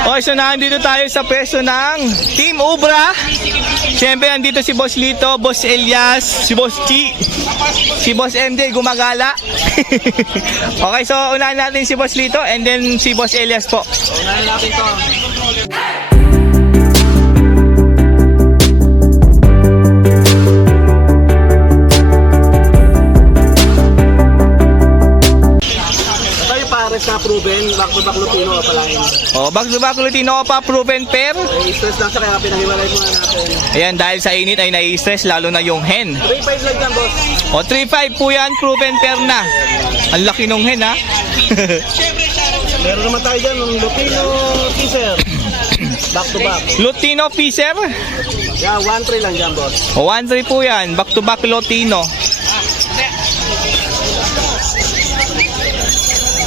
Okay, so nandito tayo sa pwesto ng Team Ubra. Siyempre, nandito si Boss Lito, Boss Elias, si Boss Chi, si Boss MJ gumagala. Okay, so unahin natin si Boss Lito and then si Boss Elias po. Unahin natin to. Sa proven, back-to-back Lutino Opaline. Oh, back-to-back Lutino Opa, proven pair. Stress lang siya kaya pinahiwalay muna natin. Ayan, dahil sa init ay nai-stress, lalo na yung hen. 3.5 lang yan, boss. O, 3.5 po yan, proven pair na. Ang laki nung hen, ha? Meron naman tayo dyan, ng Lutino Teaser. Back-to-back. Lutino Fisher. Yeah, 1.3 lang yan, boss. O, 1.3 po yan, back-to-back Lutino.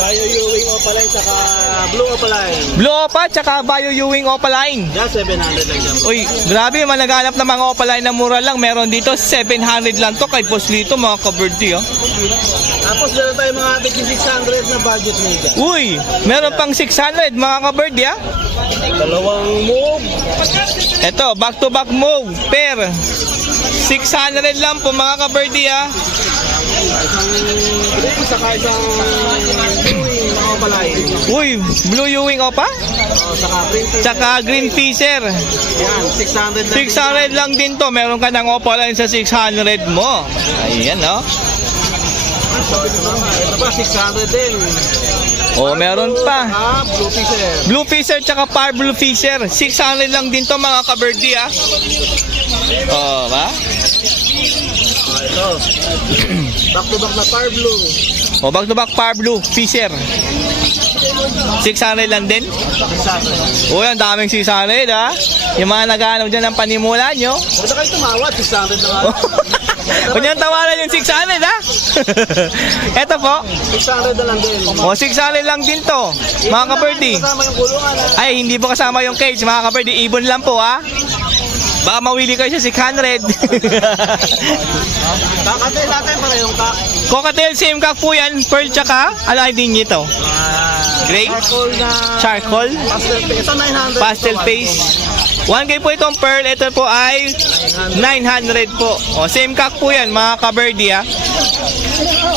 Bio Ewing Opaline, saka Blue Opaline. Blue Opa, tsaka Bio Ewing Opaline. Yeah, 700 lang yan, boss. Uy, grabe, naghanap ng mga Opaline na mura lang. Meron dito, 700 lang to kay Boss Lito, mga ka-birdie, oh. Tapos meron tayo mga 600 na budget media. Uy, meron pang 600, mga ka-birdie, ah. Dalawang move. Ito, back-to-back move, pair. 600 lang po, mga ka-birdie, ah. Isang green, saka isang Ewing na Opaline. Uy, Blue Ewing Opa, Saka green tea. tsaka Green Fisher. Yan, 600 lang. 600 lang din to. Meron ka ng Opaline sa 600 mo. Ayan, oh. Ito pa, 600 din. Oh, meron pa. Blue Fisher. Blue Fisher tsaka Par Blue Fisher. 600 lang din to, mga ka-birdie, ah. Oh, ba? Ito. Back to back na Par Blue. O, back to back Par Blue Fisher. 600 lang din. 600. Uy, ang daming 600, ha? Yung mga nag-aanap dyan ng panimula nyo. Huwag na kayo tumawad, 600 na nga. Huwag nyo tawaran yung 600, ha? Eto po. 600 na lang din. O, 600 lang din to, mga ka-birdie. Kasama yung kulungan. Ay, hindi po kasama yung cage, mga ka-birdie. Ibon lang po, ha? Baka mawili kayo sa 600. Kakatay natin para yung kak. Cockatiel, same cock po yan. Pearl tsaka, ala din nyo to. Gray? Charcoal na Charcoal? pastel face. Ito 900. Pastel face. 1K po itong pearl. Ito po ay 900 po. O, same cock po yan, mga ka-birdie, ha?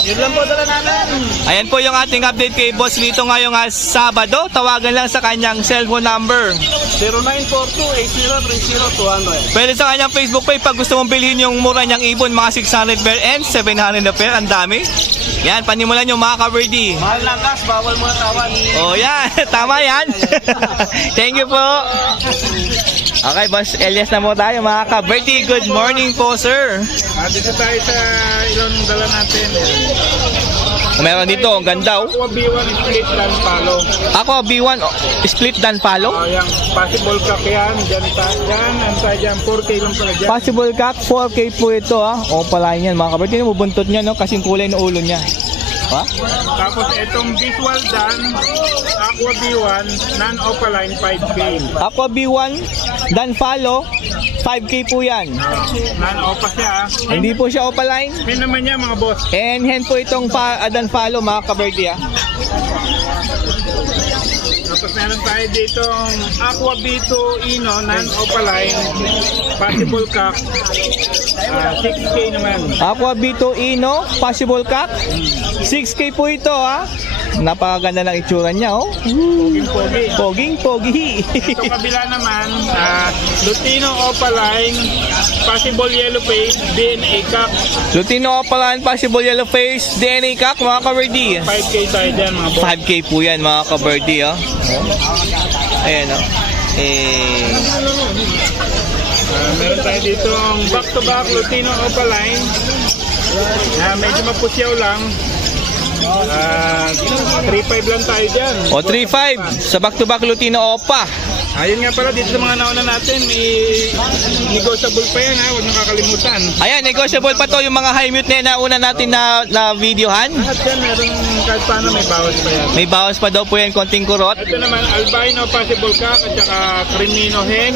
Yun lang po dala natin. Ayan po yung ating update kay Boss Lito ngayong Sabado. Tawagan lang sa kanyang cellphone number. 0942-8030-200. Pwede sa kanyang Facebook page pag gusto mong bilhin yung mura niyang ibon, mga 600 pair and 700 na pair. Ang dami. Yan, panimulan yung mga ka-birdie. Mahal na gas, bawal muna tawad. Oh, yan. Tama yan. Thank you po. Okay, Boss Elias na po tayo, mga ka-birdie. Good morning po, sir. Dito tayo sa ilon dala natin. Meron dito, ang ganda, oh. Aqua B1 split dan palo. Ako, B1, oh, split dan palo. Yung possible cup yan. Dyan, antay dyan. 4K lang pala dyan. Possible cock, 4K po ito, ha. O, pala yan, mga ka-birdie. Mubuntot niya, no? Kasing kulay ng ulo niya. Ha? Tapos itong visual dan, Aqua B1, non-opaline 5K. Aqua B1, dan palo, 5K po yan. Non-opa siya. Hindi po siya opaline. Yan naman yan mga boss. And hen po itong dan palo, mga ka-birdie, ha. Tapos meron tayo dito Aqua B2 Ino, non-opaline, possible cup, 6K naman. Aqua B2 Ino, possible cock, 6K po ito, ha. Napakaganda ng itsura niya, oh. Poging-pogi. Poging-pogi. Ito kabila naman, Lutino Opaline, possible yellow face, DNA cup, Lutino Opaline, possible yellow face, DNA cock, mga ka-birdie. 5K tayo dyan mga boss. 5K po yan, mga ka-birdie, oh. Ayan, oh. Meron tayo dito back-to-back Lutino Opaline, medyo mapusyaw lang. 3.5 lang tayo dyan. O, 3.5 sa back-to-back Lutino Opa. Ayun nga pala, dito sa mga nauna natin, negotiable pa yan ha, huwag nyo kakalimutan. Ayan, negotiable pa to yung mga high mute na nauna natin na videohan. Lahat yan, meron kahit paano may bawas pa yan. May bawas pa daw po yan, konting kurot. Ito naman, albino possible cock at saka crimino hen.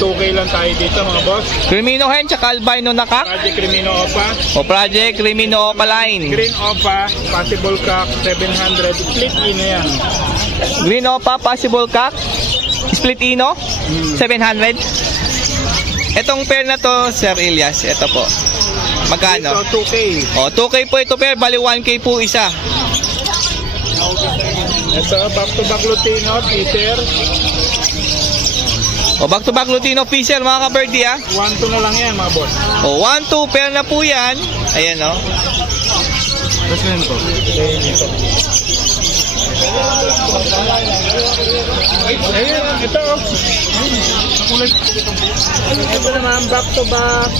2K lang tayo dito mga boss. Crimino hen, tsaka albino na cock. Project Crimino Opa. O, Project Crimino Opa line. Green Opa, possible cock, 700. Split ino yan. Green Opa, possible cock. Split Ino, 700. Etong pair na to, Sir Elias, ito po. Magkano? Ito 2K. O, 2K po ito pair, bali 1K po isa. Ito, back-to-back Lutino, Peter. O, back-to-back Lutino Fisher, mga ka-birdie, ah. 1-2 na lang yan, mga boss. O, 1-2 pair na po yan. Ayan, o. Tapos yun po. Ayan, ito. Ito naman, back-to-back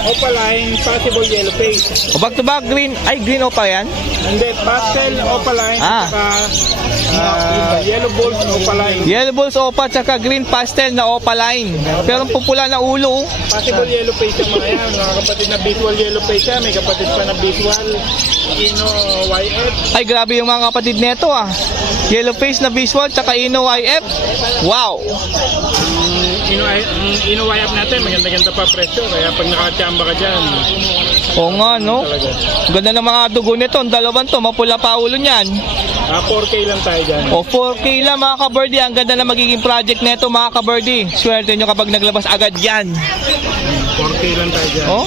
Opaline, possible yellow face. O, back-to-back green, ay, green Opa yan. Hindi, pastel Opaline, yellow balls Opaline. Yellow balls Opa, tsaka green pastel na Opaline. Pero ang pupula na ulo, Possible yellow face yung mga yan. Mga kapatid na visual yellow face yan. May kapatid pa na visual Ino YF. ay, grabe yung mga kapatid neto, ah. Yellow face na visual, tsaka Ino YF. Wow! Ino YF natin, maganda-ganda pa presyo. Kaya pag nakachamba ka dyan, Oo nga, no? talaga. Ganda ng mga dugo nito. Ang dalawang to, mapula pa ulo niyan. 4K lang tayo dyan. O, 4K lang mga ka-birdie. Ang ganda na magiging project nito mga ka-birdie. Swerte nyo kapag naglabas agad yan. 4K lang tayo dyan. O?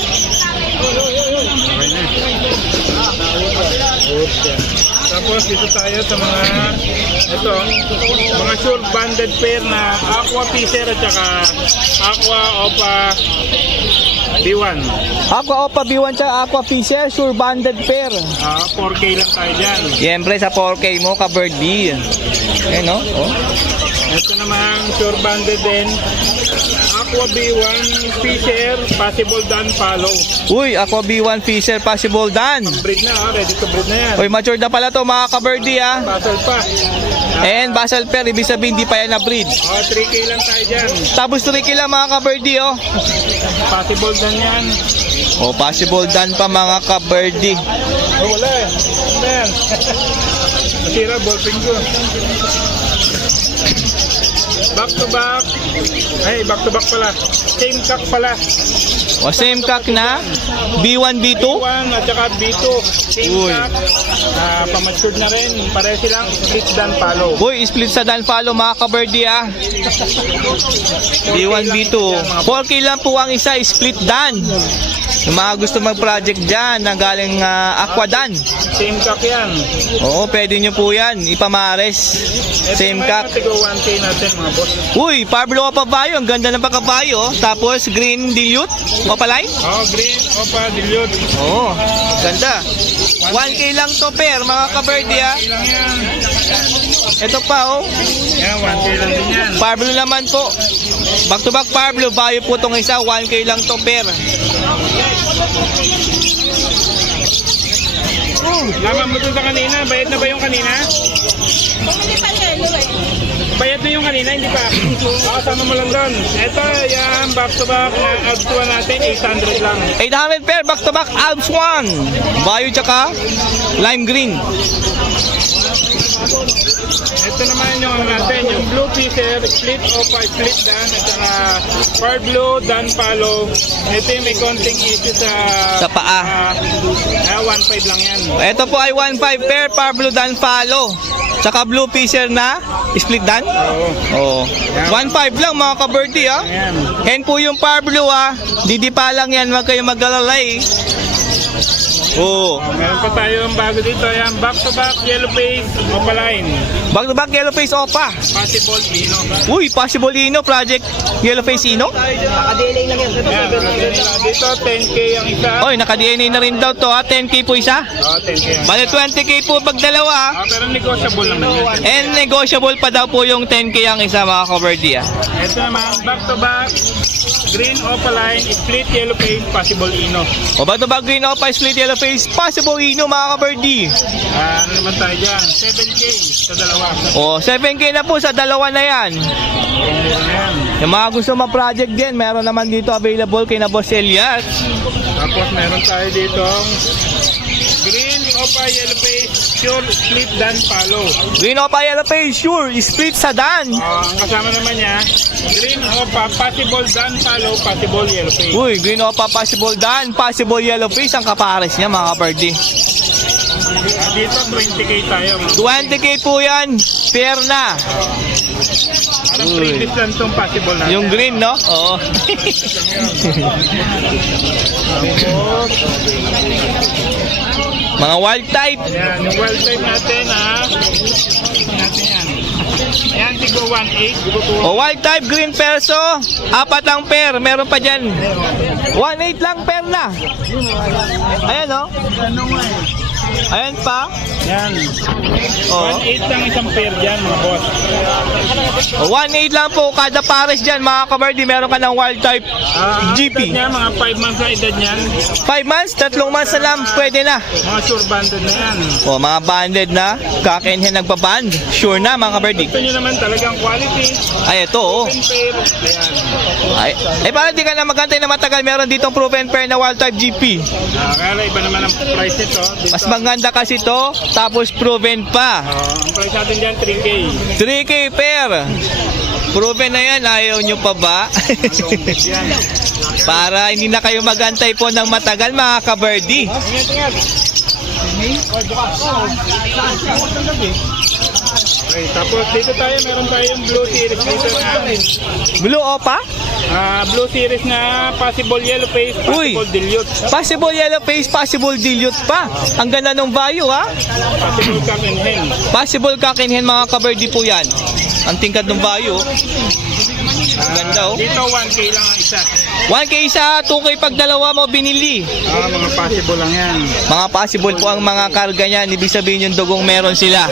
Okay na. Oops, yan. Tapos dito tayo sa mga mga sure banded pair na Aqua Fisher at saka Aqua Opa B1. Aqua Opa B1 tsaka Aqua Fisher, sure banded pair. 4K lang tayo dyan. Siyempre sa 4K mo ka-birdie. Ayan, no? O. Ito naman sure banded din. Aqua B1 Fisher, possible done follow. Uy, Aqua B1 Fisher, possible done. Breed na, ready to breed na yan. Uy, matured na pala to mga ka-birdie, ah. Basal pa. And basal pair, ibig sabihin di pa yan na-breed. 3K lang tayo dyan. Tapos 3K lang mga ka-birdie, oh. Possible done yan. O, possible done pa mga ka-birdie. Wala eh. Ano yan? Masira, ballpen ko. Back to back. Ay, back to back pala. Same cock pala. O, same cock na. B1, B2. B1 at saka B2. Same Uy. cock. Pamatured na rin. Pareho silang split dan follow. Uy, split sa dan follow mga ka-birdie, ah. B1, B2. 4K lang po ang isa, split dan. Yung mga gusto mag-project dyan, na galing Aqua Dan. Same cock yan. Oo, pwede nyo po yan, ipamares. Same cock. Ito 1K natin mga boss. Uy, Pablo Opabayo, ang ganda ng pagkabayo. Tapos green dilute, Opaline. Green, Opa, dilute. Oo, ganda. 1K lang to pair, mga ka-birdie, ah. Ilang yan. Ito pa, oh. Yan, 1K lang din yan. Pablo naman po. Back to back Pablo, bayo po tong isa, 1K lang to pair. Tama mo dun sa kanina. Bayad na ba yung kanina? Bumili pa yelo eh. Bayad na yung kanina, hindi pa. Sama mo lang doon. Ito, yan, back to back na agtuan natin, 800 lang. 800 pair, back to back Alps 1. Bayo tsaka lime green. Ito naman yung ano natin, yung blue fisher, split opa, split dan, at saka far blue, dan palo. Ito yung may konting issue Sa paa. 1.5 lang yan. Ito po ay 1.5 pair, Pablo Dan Follow. Tsaka blue fisher na split dan. Oo. Oo. 1.5 lang mga ka-birdie, ah. Ayan. Hen po yung Pablo, ah. Didipa lang yan, wag kayong mag-alalay. Oo. Meron pa tayong bago dito, yan, back to back, yellow face, opaline. Back to back yellow face Opa. Possible, Ino. Uy, possible Ino project. Yellow face Ino. Naka-DNA lang yan. Yan, dito 10K ang isa. Oy, naka-DNA na rin daw to, ha. 10K po isa. 10K ang Bale 20K po pag dalawa, ah. pero negotiable naman yan. And negotiable pa daw po yung 10K ang isa mga ka-birdie, ah. Ito naman, back to back, green opaline, split yellow face, possible Ino. O back to back green Opa, split yellow face, possible Ino mga ka-birdie. Ano naman tayo dyan? 7K sa dalawa. O 7K na po sa dalawa na yan. Ayan. Yung mga gusto ma-project din, meron naman dito available kay na Boss Elias. Tapos meron tayo dito green opa yellow face, sure split dan palo. Green Opa yellow face, sure, split sa dan. Ang kasama naman niya, green opa possible dan palo, possible yellow face. Uy, Green Opa possible dan, possible yellow face ang kapares niya mga ka-birdie. dito 20k tayo. 20k po yan. Pair na. Parang previous lang itong possible natin. Yung green, no? Oo. Mga wild type. Ayan, yung wild type natin ha. Natin yan. Ayan, tigo 1.8. O wild type green perso. 4 ang pair. Meron pa dyan. 1.8 lang pair na. Ayan, no? Ayan pa. Yan. Oo. 1.8 lang isang pair dyan mga boss. O, 1.8 lang po kada pares dyan mga kabardi. Meron ka ng wild type Ang GP. edad niya, mga 5 months na edad niyan. 5 months, 3 months na lang. Pwede na. Mga sure banded na yan. O mga banded na. Kakenhen nagpa-band. Sure na mga kabardi. Gusto nyo naman talagang quality. Ay ito oh. Open pair. Ayan. Ay para di ka na magantay na matagal. Meron ditong proven pair na wild type GP. Kaya iba naman ang price nito. Dito, Mas maganda kasi to. Tapos proven pa. ang price natin dyan 3K. 3K pair. Proven na yan. Ayaw nyo pa ba? Yan. Para hindi na kayo magantay po ng matagal mga kabardi. Ingat, ingat. Okay, tapos dito tayo, meron tayong Blue Series dito na Blue Opa? Blue Series na possible yellow face, Uy. possible dilute, Possible yellow face, possible dilute pa. Ang ganda ng value ha. possible cock and hen. Possible cock and hen mga kabardi po yan. Ang tingkad ng value. Ang ganda oh. Dito 1K lang ang isa. 1K isa, 2K pag dalawa mo binili. Mga possible lang yan. Mga possible po ang mga karga niyan. Ibig sabihin yung dugong meron sila.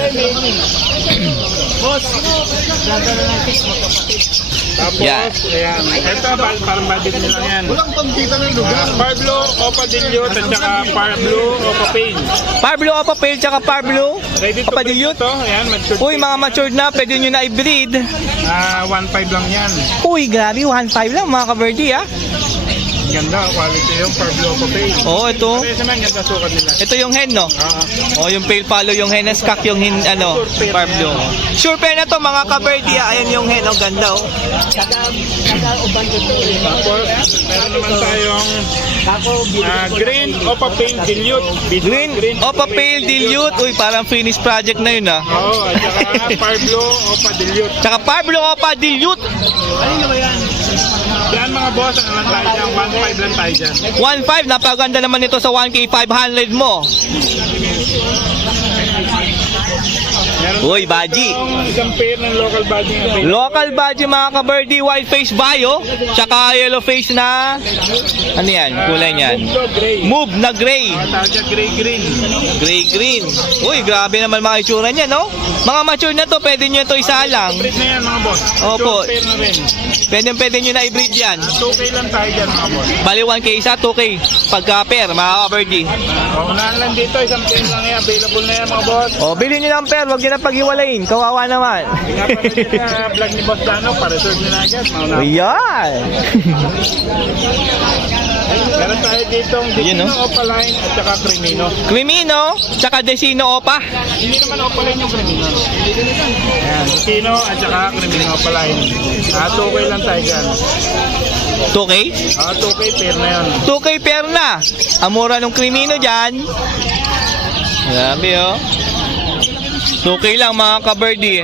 Tapos, Yan. ayan. Ito, parang budget nyo lang yan. Par Blue, Opa Dilute, at saka Par Blue, Opa Pain. Parblo Opa Pale tsaka Parblo Ready to Opa breed Dilute. ito. Ayan, matured. Uy, mga matured na, pwede nyo na i-breed. 1.5 lang yan. Uy, grabe, 1.5 lang mga kabardi ha. Ganda, quality yung Par Blue, Opa Pain. Oo, ito. Parehas naman, ganda sukat nila. Ito yung hen, no? O, yung pale follow yung hen, skak yung hen, ano, Parblo. Sure pair na to mga kabardi ha. Ayan yung hen, oh, ganda oh. Tapos, meron naman tayong Green Opa Pain Dilute. Green Opa Pale Dilute. Uy, parang finished project na yun ha. Oo, at saka Par Blue, Opa Dilute. Tsaka Parblo Opa Dilute. Yan mga boss, ano lang tayo dyan, 1.5 lang tayo dyan. 1.5, napaganda naman ito sa 1K 500 mo. Meron Uy, baji. tayong isang pair ng local body nga. Local badge mga kabardi, white face bio, tsaka yellow face na, ano yan, kulay niyan. Mundo gray. Move na gray. Tawag dyan, gray-green. Gray-green. Uy, grabe naman mga itsura niya, no? Mga mature na to, pwede nyo ito isalang. Breed na yan mga boss. Opo. Short pair na rin. Pwede nyo na i-breed yan. 2K lang tayo dyan mga boss. Bali 1K isa, 2K. Pagka pair, mga kabardi. Unahan lang dito, isang pair lang yan. Available na yan mga boss. O, bilhin nyo ng pair, huwag nyo na paghiwalayin. Kawawa naman. Nga pa rin na vlog ni Boss Dano, pa-reserve nyo na agad. Mauna. Ayan. Meron tayo ditong Yun, no? Destino Opaline at saka Crimino. Crimino, tsaka Desino Opa. Hindi naman Opaline yung Crimino. Ayan, Destino at saka Crimino Opaline. 2K lang tayo dyan. 2K? 2K pair na yan. 2K pair na. Amura nung Crimino dyan. Grabe oh. 2K lang mga kabardi.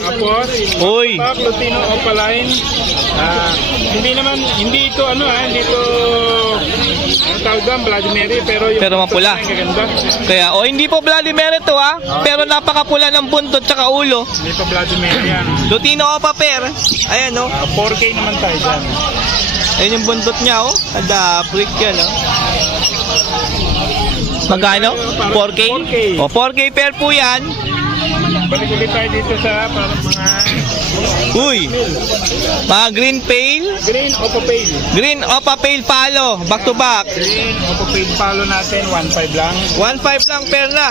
Tapos, Uy. Pak, Lutino Opaline. Hindi ito hindi ito ang tawag doon, Vladimir, pero yung Pero mapula. buntot niya gaganda. Kaya, hindi po Vladimir ito ha. Pero napakapula ng buntot tsaka ulo. Hindi pa Vladimir yan. Lutino Opa pair. Ayan oh. 4K naman tayo dyan. Ayun yung buntot niya oh. Ada, freak yan oh. Magkano? 4K? 4K. O, 4K pair po yan. Balik ulit tayo dito sa parang mga Uy. Mga green pale. Green Opa Pale. Green Opa Pale palo. Back to back. Green Opa Pale palo natin, 1.5 lang. 1.5 lang pair na.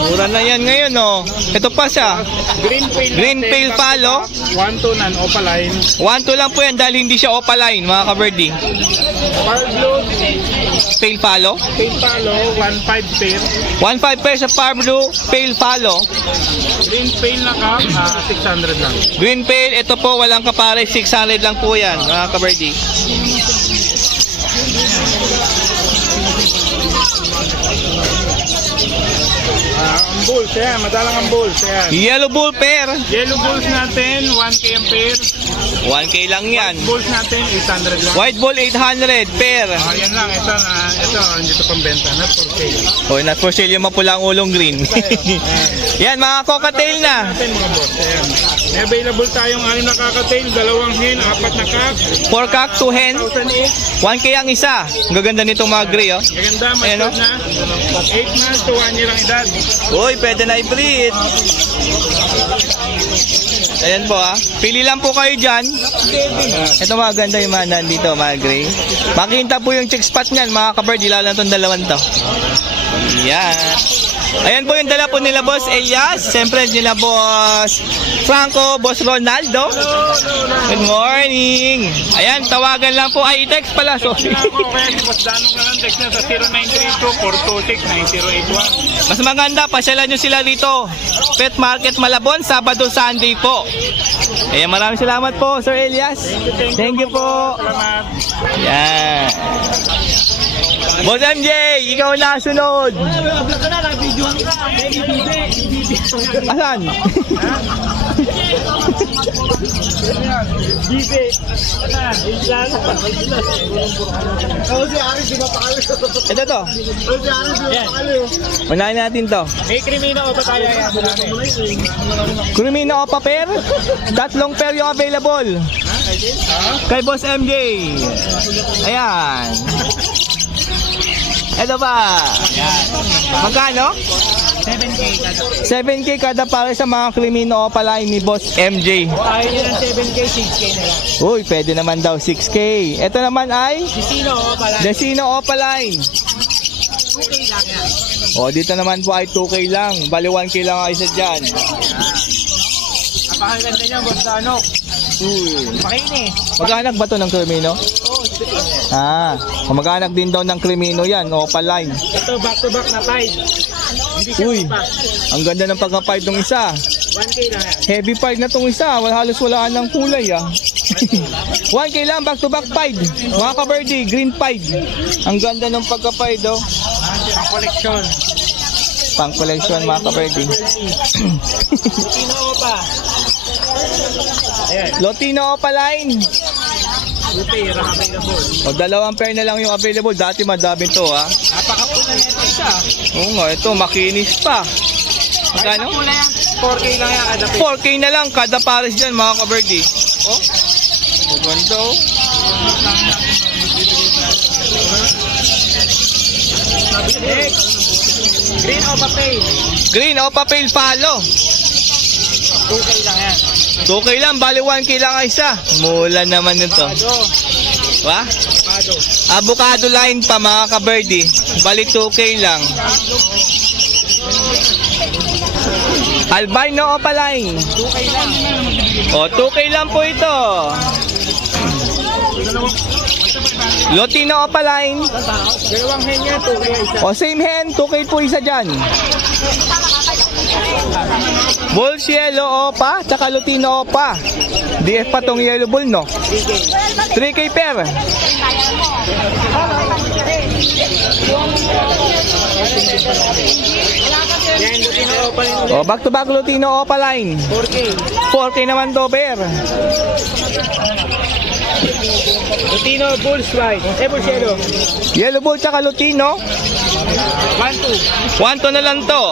Mura na yan ngayon oh. Ito pa siya. Green Pale Green natin, Pale palo. 1.2 nan Opaline. 1.2 lang po yan dahil hindi siya opaline mga kabardi. Par Blue Pale palo. Pale palo, 1.5 pair. 1.5 pair sa Parblo Pale palo. Green Pale na cup, 600 lang. Green Pale, ito po walang kapare, 600 lang po yan mga kabardi. bulls, ayan. Madalang ang bulls, ayan. Yellow bull pair. Yellow bulls natin, 1K ang pair. 1K lang yan. Bulls natin, 800 lang. White bull 800 pair. Yan lang, ito, hindi ito pambenta na 4K. O, not for sale yung mapulang ulong green. Yan, mga cocktail na. Natin mga boss, ayan. May available tayong 6 na kakatail, 2 hen, 4 na kak. 4 cock, 2 hen. 1,008. 1K ang isa. Ang gaganda nitong mga gray, oh. Maganda, Ayan, matured na. 8 months to 1 year ang edad. Uy, pwede na i-breed. Ayan po, ah. Pili lang po kayo dyan. Ito mga ganda yung mga nandito, mga gray. Makikita po yung chick spot niyan, mga kabird. Lalo na itong dalawan to. Yan. Ayan po yung dala po nila Boss Elias. Siyempre nila Boss Franco, Boss Ronaldo. Good morning. Ayan, tawagan lang po. Ay, text pala. Sorry. Ako, kaya si Boss Danong na lang text na sa 0932-426-9081. Mas maganda, pasyalan nyo sila dito. Pet Market Malabon, Sabado, Sunday po. Ayan, maraming salamat po, Sir Elias. Thank you po. Salamat. Yan. Boss MJ, ikaw na sunod. Asan? Ito to. Unahin natin to. May krimino o ba tayo yan? Crimino o paper? Tatlong pair yung available. Kay Boss MJ. Ayan. Ito ba? Magkano? 7K kada para sa mga Crimino o pala ni Boss MJ. Ayaw nyo ng 7K, 6K na lang. Uy, pwede naman daw 6K. Ito naman ay Sino o pala? Desino Opaline. 2K lang yan. O, dito naman po ay 2K lang. Bali 1K lang ang isa dyan. Napakaganda niya, Boss Danok. Uy. Pakinis. Mag-anak ba to ng Crimino? Oo, Mag-anak din daw ng Crimino yan, Opaline. ito back to back na 5. Hindi siya Uy, back. ang ganda ng pagka-pipe ng isa. 1K lang yan. Heavy pipe na tong isa. Halos wala ng kulay, ah. 1K lang, back to back pipe. Mga ka-birdie, green pipe. Ang ganda ng pagka-pipe, oh. Ang collection. Pang collection, mga ka-birdie. Sino o pa? Ayan, Lotino Opaline. 2K lang available. O, 2 pair na lang yung available. Dati madami to, ah. Napakapuna nito isa. Oo nga, ito, makinis pa. Magkano? Pula yan, 4K lang yan kada pair. 4K na lang kada pares dyan, mga ka-birdie. Oh, maganda, oh. Next. Green o papel? Green o papel palo. 2K lang yan. 2K lang, bali 1K lang ang isa. Mula naman ito. Avocado. Wa? Avocado. Avocado line pa, mga ka-birdie. Bali 2K lang. Albino Opaline. 2K lang. O, 2K lang po ito. Lotino Opaline. Dalawang hen yan, 2K isa. O, same hen, 2K po isa dyan. Bulls yellow opa, tsaka Lutino opa. DF pa tong yellow bull, no? 3K pair. Yan, Lutino o pa rin. O, back to back Lutino opa line. 4K. 4K naman to pair. Lutino, Bulls White. Bulls Yellow. Yellow bull tsaka Lutino. 1-2. 1 na lang to.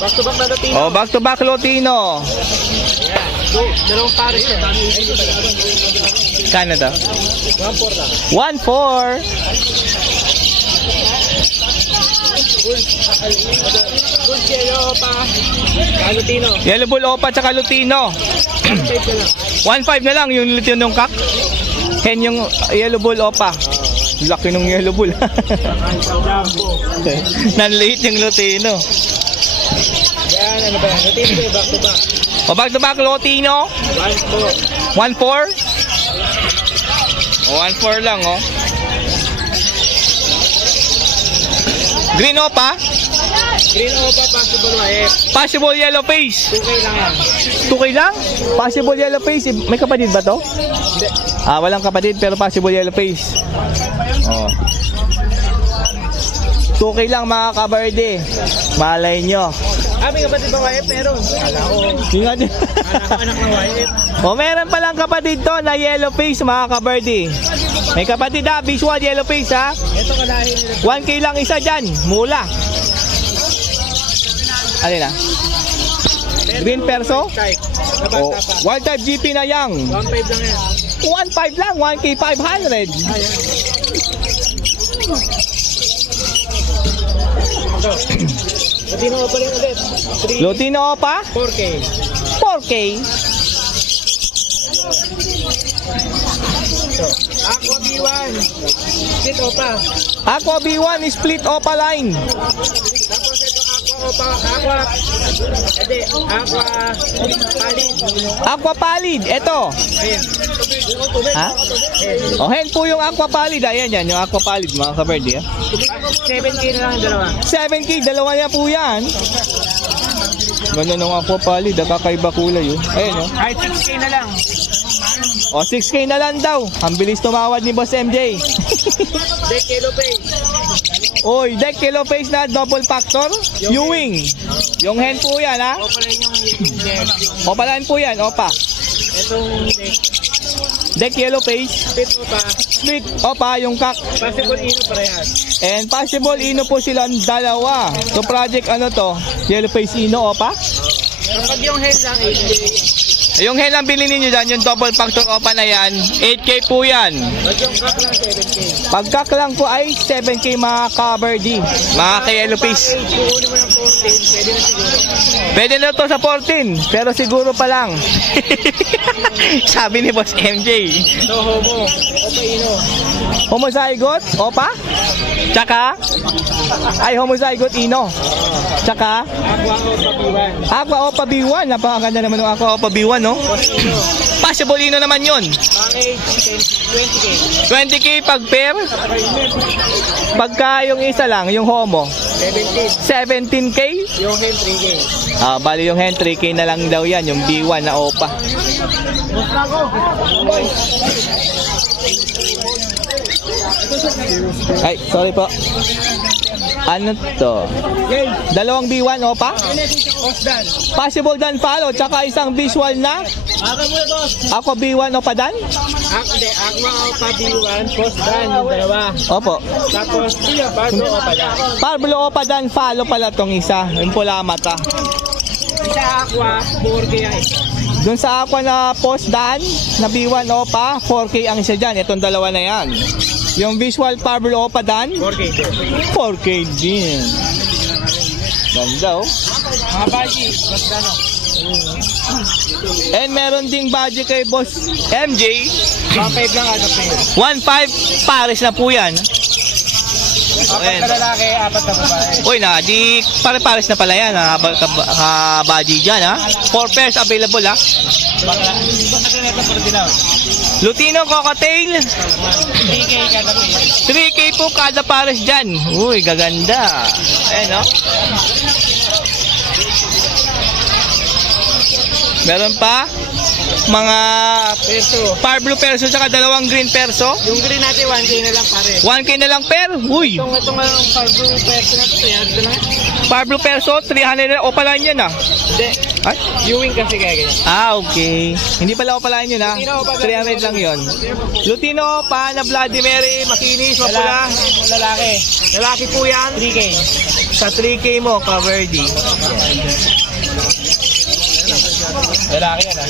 Back to back na Lutino. O, back to back Lutino. Dalawang pares yan. Kano to? 1-4 lang. 1-4. Bulls Yellow pa. Lutino. Yellow bull opa tsaka Lutino. 1.5 na lang yung Lutino ng kak. Hen yung yellow bull opa. Laki ng yellow bull. Jumbo. Nanliit yung Lutino. Yan, ano ba yan? Lutino back to back. O, back to back Lutino. 1-4. 1.4. O, 1.4 lang, oh. Green opa. Green o pa, possible white. Possible yellow face. 2K lang yan. 2K lang? Possible yellow face. May kapatid ba to? Hindi. Ah, walang kapatid pero possible yellow face. 2K lang mga kaberde. Malay nyo. May kapatid ba YF? Meron. Kala ko. Yung ating... Anak ng YF. O meron palang kapatid to na yellow face mga kaberde. May kapatid ha, visual yellow face ha. Ito kalahin nila. 1K lang isa dyan, mula. Alin na? Green perso? Type. O, Nabata pa. wild type GP na yang. 1.5 lang yan. 1.5 lang, 1K 500. Ito. Latino pa rin ulit. Lutino Opa, 4K. 4K. Ito. Aqua B1. Sit Opa. Aqua B1 split Opa line. Tapos ito Aqua Opa. Aqua. Hindi. Aqua. Palin. Aqua Pallid, eto. Ayan. Ha? O, hen po yung Aqua Pallid. Ayan yan, yung Aqua Pallid mga kaberde. 7K na lang yung dalawa. 7K, dalawa niya po yan. Ganda ng Aqua Pallid, kakaiba kulay. Oh. Ayan o. Kahit 6K na lang. O, 6K na lang daw. Ang bilis tumawad ni Boss MJ. Deck Yellow Pay. Oy, deck yellow face na double factor. Ewing. Yung hen po yan ha. O pala yung deck. Opalan po yan, opa. Itong deck. Deck yellow face. Split Opa. Split opa yung kak. Possible ino parehas. And possible ino po silang dalawa. So project ano to? Yellow face ino opa. Kapag yung head lang 8K. Yung hen lang bilhin niyo dyan, yung double factor opa na yan, 8K po yan. Pag yung cup lang 7K. Pagkak lang po ay 7K mga kaberde. Mga ka-yellow face. Kukunin mo ng 14, pwede na siguro. Pwede na to sa 14, pero siguro pa lang. Sabi ni Boss MJ. So, homo. Opa ino. Homozygote, opa? Tsaka? Ay, homozygote ino. Tsaka? Aqua Opa B1. Aqua Opa B1. Napakaganda naman ng Aqua Opa B1, no? Boss ino. Possible ino naman yun. Package 20K. 20K pag pair. Pagka yung isa lang, yung homo. 17. 17K. Yung head 3K. Ah, bali yung hen 3K na lang daw yan, yung B1 na Opa. Basta ko. Boy. Ay, sorry po. Ano to? Dalawang B1 Opa? Boss Dan. Possible dan follow, tsaka isang visual na Aka mo na boss. Aqua B1 Opa dan? Hindi. Aqua Opa B1. Boss Dan. Yung dalawa. Opo. Tapos, Bago Opa Dan. Pablo Opa dan follow pala tong isa. Yung pula mata. Isa Aqua. 4K ang isa. Doon sa Aqua na post dan, na B1 Opa, 4K ang isa dyan. Itong dalawa na yan. Yung visual Pablo Opa dan, 4K din. 4K din. Ganda oh. Mga baji. Boss Dan. And meron ding budget kay Boss MJ. 1.5 lang ano pa yun. 1.5 pares na po yan. Apat na lalaki, apat na babae. Uy, di pare-pares na pala yan. Ka-budget dyan ha. 4 pairs available ha. Baka na ito por dilaw. Lutino Cocktail. 3K kada pair. 3K po kada pares dyan. Uy, gaganda. Ayan no. Meron pa mga Peso. par blue perso tsaka dalawang green perso. Yung green natin 1K na lang pare. 1K na lang per. Uy, Itong farbo peso na ito. Yan ito lang. par blue perso 300 na. O pala yan ah. Hindi. Ay? Ewing kasi kaya ganyan. Ah, okay. Hindi pala o pala yun ha. 300 lang yun. Lutino pa na Vladimir, makinis, mapula. Lalaki. Lalaki po yan. 3K. Sa 3K mo, Kaverdi. Lalaki yan ah.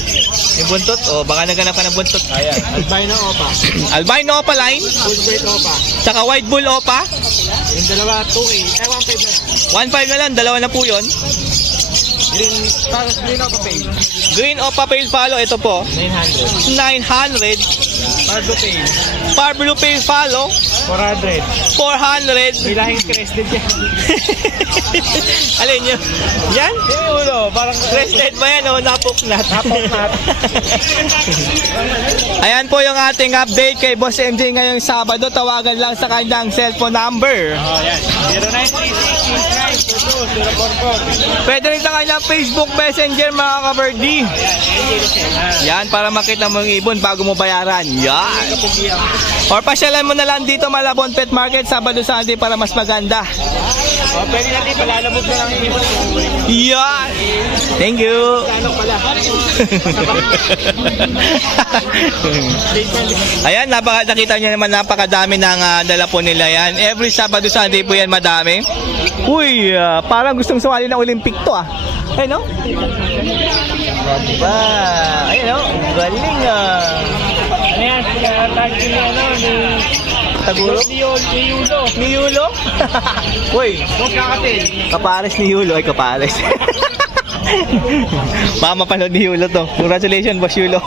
Yung buntot, o baka naganap ka ng buntot. Ayan. Albino Opa. Albino Opa line, Full great Opa. tsaka White Bull Opa. Yung dalawa 2K. 1.5 na lang. 1.5 na lang, dalawa na po yun. Green Opa Pay. Green Opa Pale Follow, ito po. 900. 900. Farbo Pay. Par Blue Pale Follow, 400. 400. Bilahing crested yan. Alin nyo? Yan? Yung ulo, parang Crested ba yan o napuknat? Napuknat. Ayan po yung ating update kay Boss MJ ngayong Sabado. Tawagan lang sa kanyang cellphone number. Oh, yan. 0936-6922-044. Pwede rin sa kanyang Facebook Messenger mga kaberdi. Ayan, AJ Lucena. Yan, para makita mo yung ibon bago mo bayaran. Yan. Or pasyalan mo na lang dito Malabon Pet Market Sabado Sunday para mas maganda. Oh, pwede natin palalabog na lang yung iba. Yan! Thank you! Ano pala? Ayan, nakita nyo naman napakadami ng dala po nila yan. Every Sabado, Sunday po yan madami. Uy, parang gustong sumali ng Olympic to ah. Ayun no? Diba? Ayun no? Galing ah. Ano yan? Tag ni ano, ni... Taguro? Ni Yulo. Ni Yulo? Uy, Boss Kakatil. kapares ni Yulo. Ay, kapares. Baka mapanood ni Yulo to. Congratulations, Boss Yulo.